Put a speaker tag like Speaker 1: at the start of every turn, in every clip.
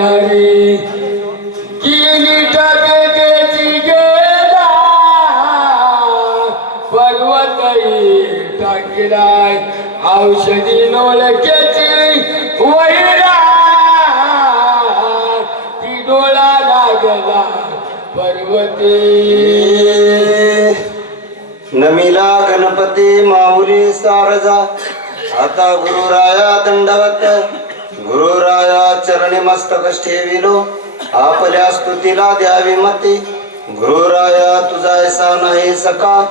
Speaker 1: हरी किनी टाके त्याची गेला पर्वतही टाकिलाय. औषधी नोलक्याची वैरा ती डोळा लागला पर्वती.
Speaker 2: नमिला गणपती माऊली सारजा. आता गुरुराया दंडवत. गुरुराया चरणी मस्तक ठेविलो आपल्या स्तुतीला द्यावी मती. गुरुराया तुझा ऐसा नाही सका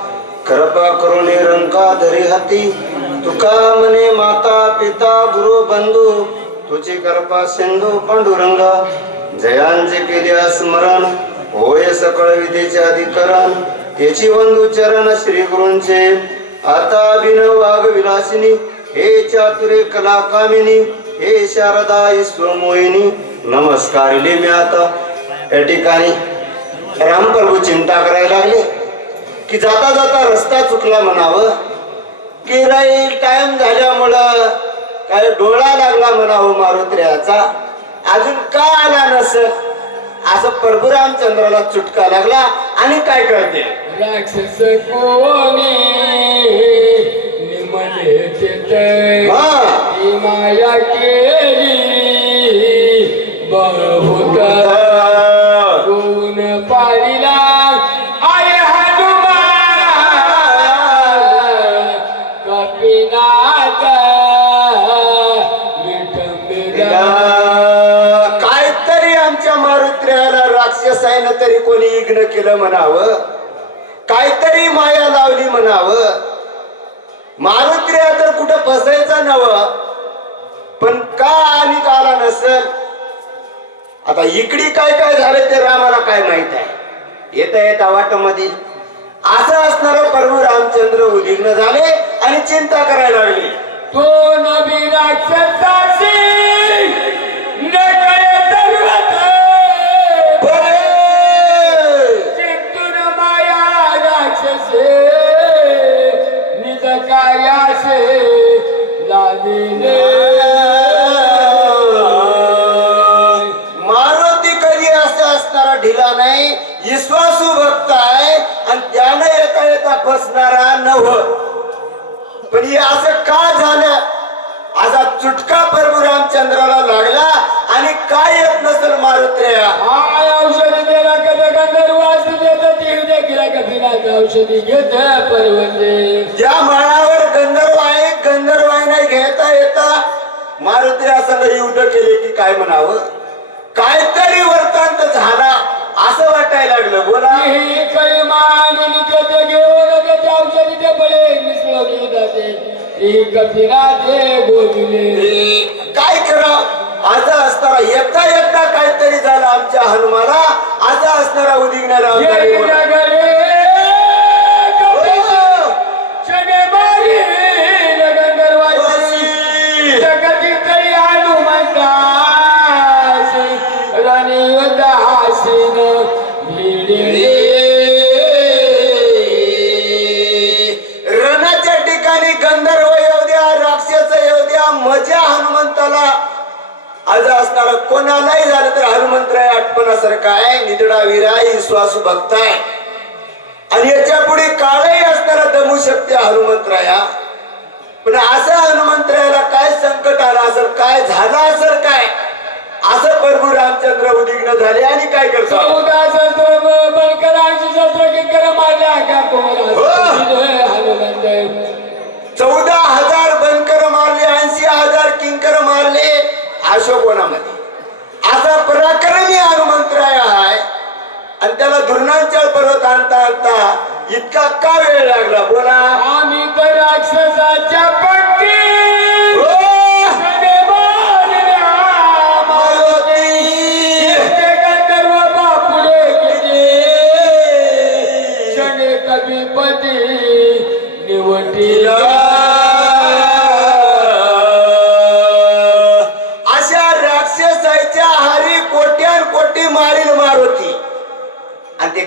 Speaker 2: कृपा करून रंका धरी हती. तुका म्हणे माता पिता गुरु बंधू. तुझी कृपा सिंधू पांडुरंग. जयांचे केले स्मरण. होय सकळ विधीचे अधिकरण. त्याची बंधू चरण श्री गुरूंचे. आता अभिनव वाघ विलासिनी. हे चातुरे कला कामिनी हे शारदा ईश्वर मोहिनी नमस्कार लिहि मी आता. या ठिकाणी रामप्रभू चिंता करायला लागले. की जाता जाता रस्ता चुकला म्हणावं. की राहील टाइम झाल्यामुळं काय डोळा लागला म्हणावं हो मारुत्र्याचा अजून का आला नस असं प्रभू रामचंद्राला चुटका लागला आणि काय करते?
Speaker 1: राक्षस कोणी ती माया केली. बहुत गुण पाडिला आय हनुमान. कपिनाथ.
Speaker 2: काहीतरी आमच्या मारुत्र्याला राक्षसायनं तरी कोणी इग्न केलं म्हणावं? काहीतरी माया लावली म्हणावं? मारुत्र्या तर कुठं फसायचं नव? पण का आणि काला नसेल? आता इकडे काय काय झालं ते रामाला काय माहीत आहे? येता येता वाटमध्ये. असं असणार प्रभू रामचंद्र उद्विग्न झाले आणि चिंता करायला लागली.
Speaker 1: तो नबी राक्षसाशी
Speaker 2: फसणारा नव पण हे असं का झालं? असा चुटका प्रभू रामचंद्राला लागला आणि काय येत नसेल मारुत्र्या
Speaker 1: हाय औषधी दिला कध गंधर्वास देत तीव देखील कपिनाथ औषधी घेत पर्वते
Speaker 2: ज्या माळावर गंधर्व आहे गंधर्व नाही घेता येता. मारुत्र्या संग युद्ध केले की काय म्हणावं? काहीतरी वर्तांत झाला. असं वाटायला लागलं बोला.
Speaker 1: ही मागणी ते घेऊन त्याचे औषधी ते बळे ही गोविले
Speaker 2: काय करा असं असताना येता येता काहीतरी झालं आमच्या हनुमाला असं असणारा उदिग्न राम आज असणारा कोणालाही झालं तर हनुमंतराय आठवणासारखं आहे निदडा वीरा विश्वासू भक्त आहे आणि याच्यापुढे काळही असणारा दमू शकते हनुमंतराया पण असं हनुमंतरायाला काय संकट आलं असेल काय झालं असेल काय? असं प्रभू रामचंद्र उद्विग्न झाले आणि काय करतो
Speaker 1: चौदा ऐंशी किंकर
Speaker 2: चौदा हजार बनकर मारले ऐंशी हजार किंकर मारले. अशोकवनामध्ये. असा पराक्रमी हनुमंतराय आहे. आणि त्याला धुर्णांचल पर्वत आणता आणता इतका का वेळ लागला? बोला.
Speaker 1: आम्ही तर राक्षसाच्या पट्टी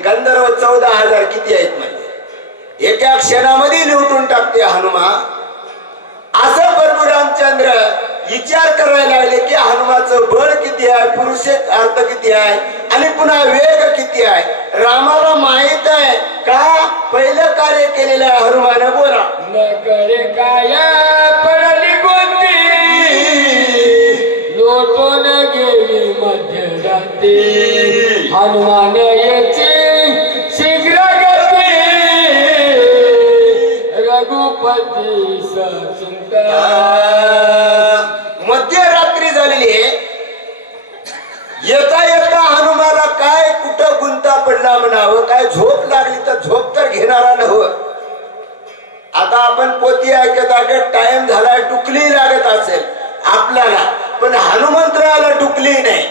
Speaker 1: गंधर्व
Speaker 2: चौदा हजार किती आहेत म्हणजे एका क्षणामध्ये निवटून टाकते हनुमा. असं प्रभू रामचंद्र विचार करायला लागले की हनुमाचं बळ किती आहे पुरुषेत अर्थ किती आहे आणि पुन्हा वेग किती आहे? रामाला माहीत आहे का? पहिलं कार्य केलेलं आहे हनुमान. बोला.
Speaker 1: न करे काय पडली कोणती? लोटून गेली मध्यरात्री. हनुमान याची
Speaker 2: मध्यरात्री झालेली आहे. येता येता हनुमाला काय कुठं गुंता पडला म्हणावं काय झोप लागली तर झोप तर घेणारा नव्ह. आता आपण पोती ऐकत ऐकत टाइम झाला डुकली लागत असेल आपल्याला पण हनुमंतराला डुकली नाही.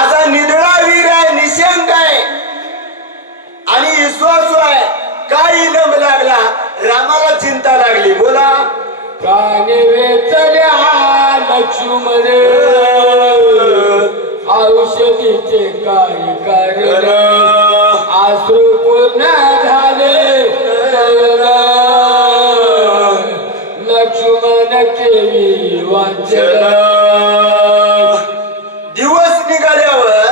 Speaker 2: आता निधळा वीर आहे निशंक आहे. आणि विश्वासू आहे. काही नम लागला रामाला चिंता लागली. बोला.
Speaker 1: प्राणी वेचल्या लक्ष्मण. औषधीचे काय कारण. आश्रू पूर्ण झाले. लक्ष्मण केली वाचन.
Speaker 2: दिवस निघाल्यावर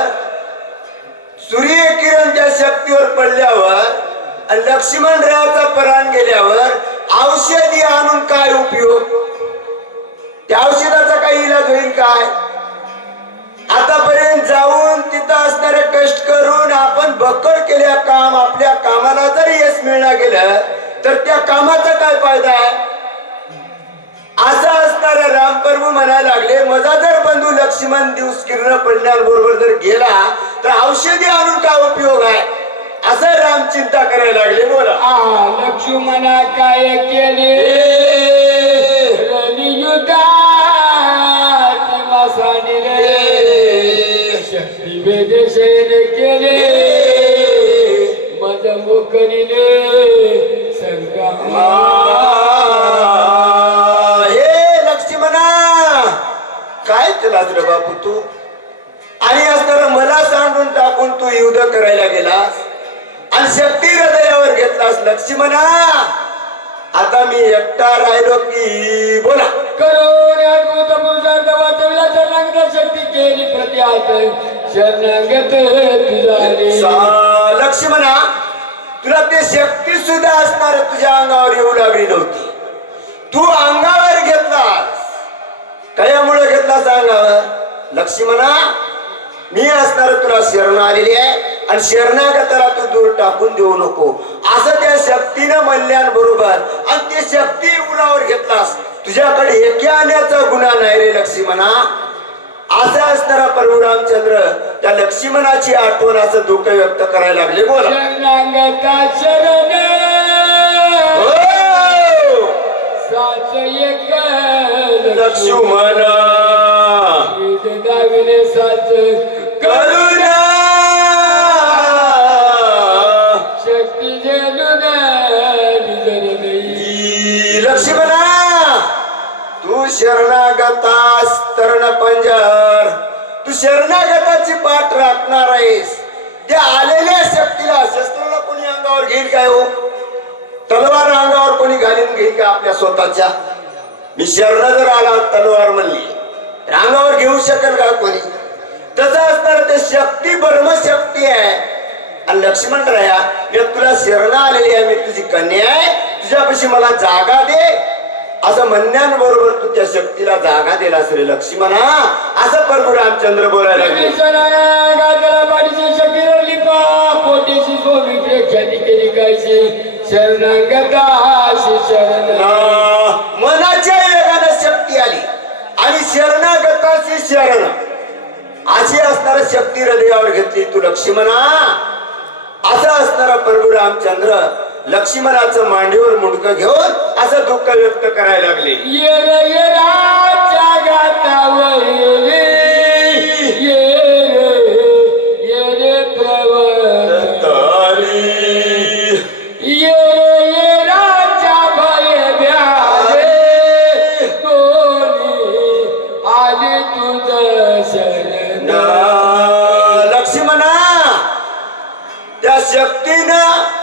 Speaker 2: सूर्य किरणच्या शक्तीवर पडल्यावर आणि लक्ष्मणरावचा प्राण गेल्यावर औषधी आणून काय उपयोग? त्या औषधाचा काही इलाज होईल काय? आतापर्यंत जाऊन तिथं असणारे कष्ट करून आपण बकड केल्या काम आपल्या कामाला जरी यश मिळणार गेलं तर त्या कामाचा काय फायदा आहे? असं असणारा रामप्रभू म्हणायला लागले माझा जर बंधू लक्ष्मण दिवस किरण पडण्याबरोबर जर गेला तर औषधी आणून काय उपयोग आहे? असं राम चिंता करायला लागले बोला.
Speaker 1: आ लक्ष्मणा काय केले? केले. मज मोकरीने
Speaker 2: हे लक्ष्मणा काय तुला रे बापू तू? आणि असताना मला सांडून टाकून तू युद्ध करायला गेलास? शक्ती हृदयावर घेतलास लक्ष्मणा. आता मी एकटा राहिलो की बोला.
Speaker 1: करोने अद्भुत पुरुषार्थ वाचविला शरणागत शक्ती केली शरणागत
Speaker 2: सा- लक्ष्मणा तुला ते शक्ती सुद्धा असणार तुझ्या अंगावर येऊ लागली नव्हती. तू अंगावर घेतलास. कयामुळे घेतलास अंगावर लक्ष्मणा मी असणार तुला शरण आलेली आहे. आणि शरणागताला तू दूर टाकून देऊ नको. असं त्या शक्तीनं म्हणल्याबरोबर आणि ती शक्ती उरावर घेतलास. तुझ्याकडे एके आणण्याचा गुन्हा नाही रे लक्ष्मणा. असं असणारा प्रभू रामचंद्र त्या लक्ष्मणाची आठवण असं दुःख व्यक्त करायला लागले. बोला. शस्त्राची पाठ राखणार आहेस. त्या आलेल्या शक्तीला शस्त्राला कोणी अंगावर घेईल काय हो? तलवार अंगावर कोणी घालून घेईल का आपल्या स्वतःच्या? मी शरण जर आला तलवार म्हणली तर अंगावर घेऊ शकेल का कोणी? तसं असणार ते शक्ती ब्रह्मशक्ती आहे. आणि लक्ष्मण राया मी तुला शरण आलेली आहे मी तुझी कन्या आहे. तुझ्यापाशी मला जागा दे. असं म्हणण्याबरोबर तू त्या शक्तीला जागा दिला रे लक्ष्मणा. असं प्रभू रामचंद्र बोलायला मनाच्या वेगानं शक्ती आली. आणि शरणागताची शरण. अशी असणारी शक्ती हृदयावर घेतली तू लक्ष्मणा. असं असणारा प्रभू रामचंद्र लक्ष्मणाचं मांडीवर मुंडकं घेऊन असं दुःख व्यक्त करायला लागले.
Speaker 1: ये रे ये राजा गातावर
Speaker 2: शक्तीनं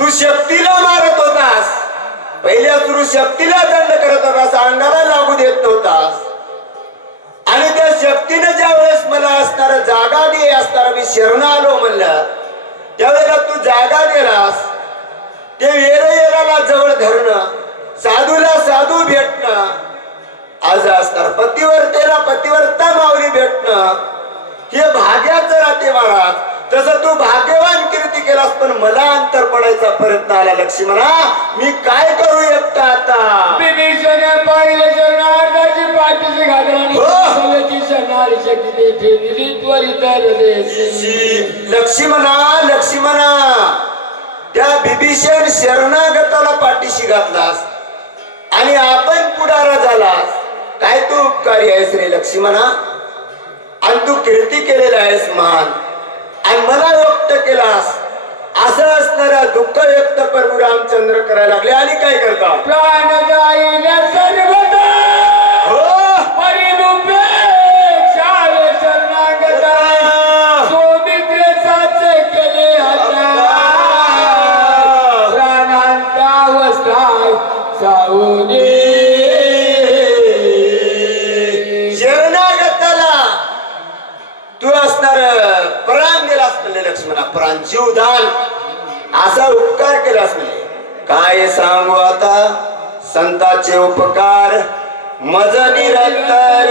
Speaker 2: तू शक्तीला मारत होतास. पहिल्या सुरू शक्तीला दंड करत होतास अंगाला लागू देत नव्हतास. आणि त्या शक्तीनं ज्या वेळेस मला असणार जागा दे असणार मी शरण आलो म्हणलं त्यावेळेला तू जागा दिलास. ते वेर येराला जवळ धरणं साधूला साधू भेटणं आज असणार पतिवर्तेला पतिवर्ता माऊली भेटणं. हे भाग्याचं राहते महाराज. तसं तू भाग्यवान कीर्ती केलास पण मला अंतर पडायचा प्रयत्न आला लक्ष्मणा. मी काय करू एकटा आता?
Speaker 1: विभीषण पाहिलं शरणार्थाची पाठीशी घालून आणि
Speaker 2: हो.
Speaker 1: शरणारी शक्ती ते ठेवली त्वरित हृदयसी.
Speaker 2: लक्ष्मणा लक्ष्मणा. त्या बिभीषण शरणागताला पाठीशी घातलास आणि आपण पुढारा झालास. काय तू उपकारी आहेस रे लक्ष्मणा? आणि तू कीर्ती केलेला आहेस मान आणि मला व्यक्त केलास. असं असणारा दुःख व्यक्त प्रभू रामचंद्र करायला लागले. आणि काय करतात
Speaker 1: प्राण जाईना
Speaker 2: काय सांगू आता? संताचे उपकार मज निरंतर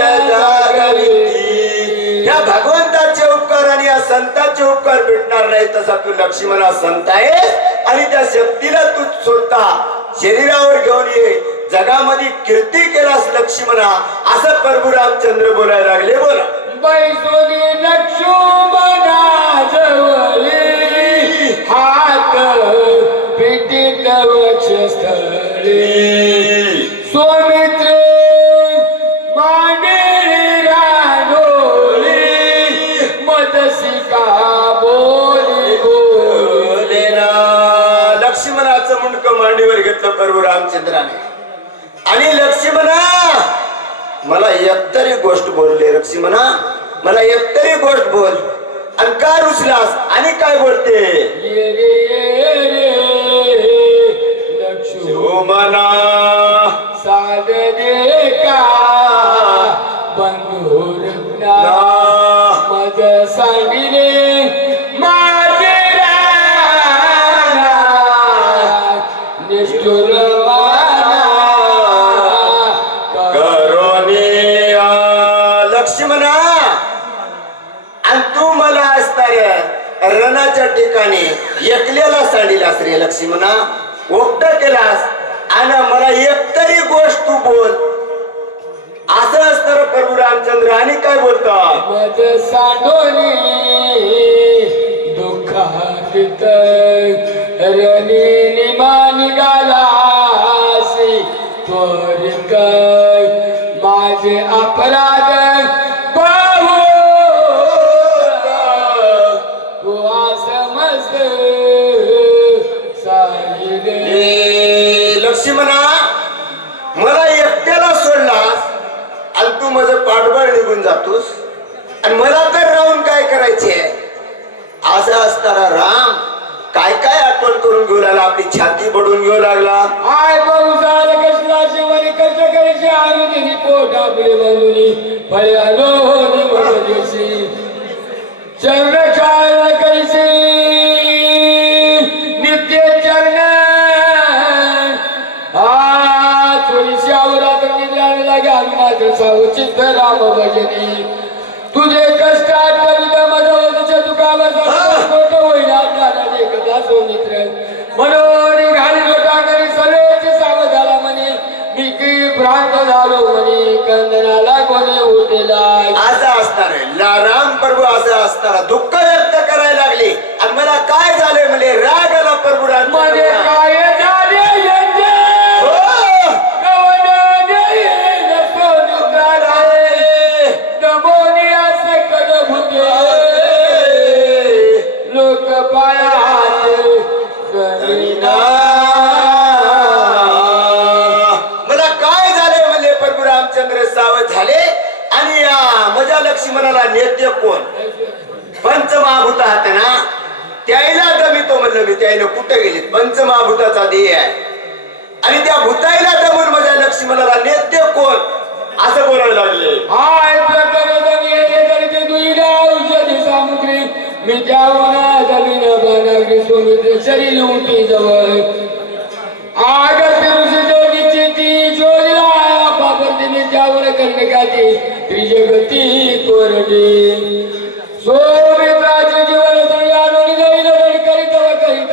Speaker 2: या भगवंताचे उपकार आणि या संताचे उपकार भेटणार नाही तसा तू लक्ष्मणा संत आहे आणि त्या शक्तीला तू स्वतः शरीरावर घेऊन ये. जगामध्ये कीर्ती केलास लक्ष्मणा. असं प्रभू रामचंद्र बोलायला लागले बोला.
Speaker 1: बैसोनी लक्ष्मणा जवळी हात स्वामित्रे मांडे रानोळी मदसिका बोली
Speaker 2: ना लक्ष्मणाचं मुंडक मांडीवर घेतलं प्रभू रामचंद्राने. आणि लक्ष्मणा मला एकतरी गोष्ट बोलले लक्ष्मणा मला एकतरी गोष्ट बोल. आणि काय रुचलास आणि काय बोलते? मना।
Speaker 1: साधने का? बंधुर मज सांगिले निष्ठुर
Speaker 2: लक्ष्मणा। आणि तू मला असणाऱ्या रणाच्या ठिकाणी एकल्याला सांडिलास रे लक्ष्मणा ओक्त केलास आणि मला एकतरी बोल असं असणार प्रभू रामचंद्र आणि काय बोलतात?
Speaker 1: सांडोनी दुःखातीत रणी निमा निघालासी
Speaker 2: लागला
Speaker 1: आय शिवानी कष्ट पोट आपले फळे चरण नित्य चरण. थोडीशी आवरात निद्राने लागे राम भजनी. तुझे कष्ट मोठ होईल आपल्याला एकदा मनोरी की झालो म्हणे कंदनाला कोणी उठेला
Speaker 2: असं असणार आहे. ला राम प्रभू असं असताना दुःख व्यक्त करायला लागले आणि मला काय झालंय म्हणजे राग या मजा लक्ष्मणाला नेते कोण? पंचमहाभूत आहात ना त्याला दमितो म्हणलं मी त्याला कुठे गेले पंचमहाभूताचा ध्येय आहे. आणि त्या भूताईला दमून माझ्या लक्ष्मणाला नेते कोण? असं बोलायला लागले.
Speaker 1: हाय प्रकारे दमिये करते दुईला जमीन बनागरी सोमित्र शरीर उठी जवळ. आग फिरुसी जोगीची ती जोडीला बापरती कर्णकाची त्रिजगती कोरडी सोमित्राचे जीवन सगळ्या जाईल करीत करीत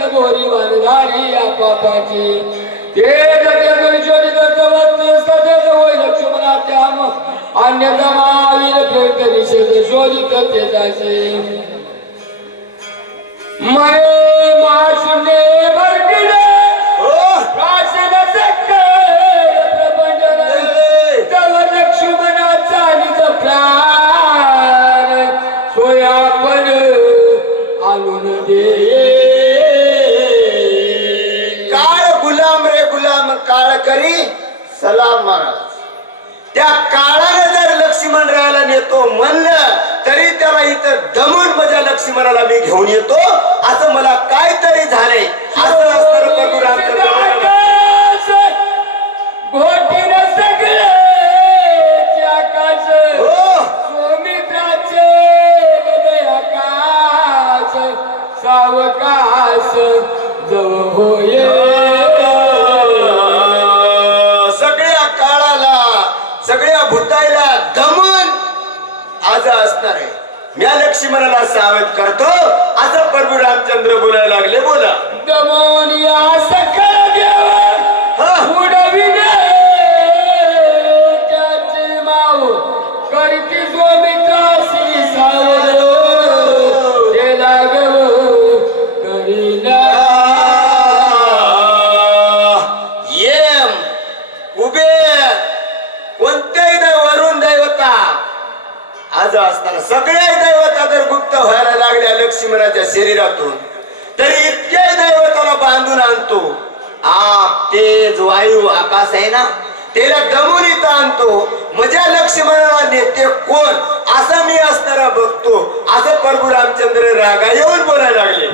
Speaker 1: ते शोधित अन्यथा महावीर निषेध शोधित ते जासे मरे
Speaker 2: करी सलाम महाराज. त्या काळाने जर लक्ष्मण राहायला नेतो म्हणलं तरी त्याला इथं दमून माझ्या लक्ष्मणाला मी घेऊन येतो. असं मला काहीतरी झालंय. असं असतं आज असणार आहे. म्या लक्ष्मणाला सावध करतो. असं प्रभू रामचंद्र बोलायला लागले बोला.
Speaker 1: दमोनिया सकळ देव
Speaker 2: हा. राजा असताना सगळ्या दैवता जर गुप्त व्हायला लागल्या लक्ष्मीराच्या शरीरातून. तरी इतक्या दैवताला बांधून आणतो. आप तेज वायू आकाश आहे ना? त्याला दमून इथं आणतो. मजा लक्ष्मणाला नेते कोण? असं मी असताना बघतो. असं प्रभू रामचंद्र रागा येऊन बोलायला लागले.